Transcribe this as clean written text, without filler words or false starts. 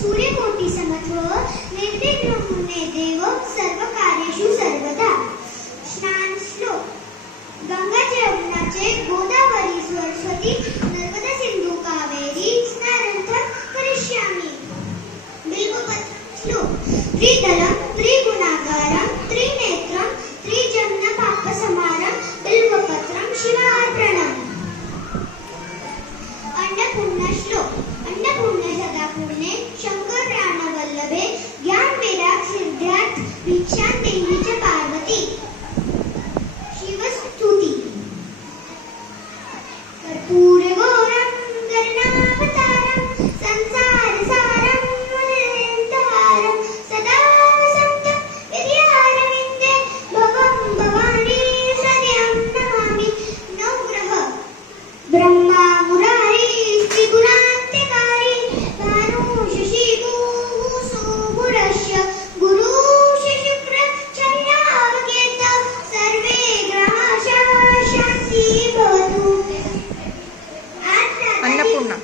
सूर्यकोटि समत्व निर्विघ्नं देव सर्वकार्येषु सर्वदा। स्नान श्लोक। गंगा जमुनाचे गोदावरी सरस्वती नर्मदा सिंधू कावेरी स्नानानंतर करिष्यामि। बिल्वपत्र श्लोक। त्रिदलं त्रिगुणाकारं त्रिनेत्रं त्रिजन्म पापसंहारं बिल्वपत्रं शिवार्पणम्। अन्नपूर्णा श्लोक। अन्नपूर्णे सदापूर्णे शंकर प्राणवल्लभे ज्ञान वैराग्य सिद्ध्यार्थ भिक्षां देहि च पार्वती। शिवस्तुती। कर्पूरगौरं गगनावतारं संसारसारं मुनिन्दहारं सदा वसन्तं विद्यारविन्दे भवं भवानी सद्यं नमामि। नवग्रह। ब्रह्मा मुरारी त्रिगुणान्त्यकारी भानु शशि गुरुश्च गुरु शुक्र शनिरावकेत सर्वे ग्रहाः शान्तिः भवतु। अन्नपूर्णा।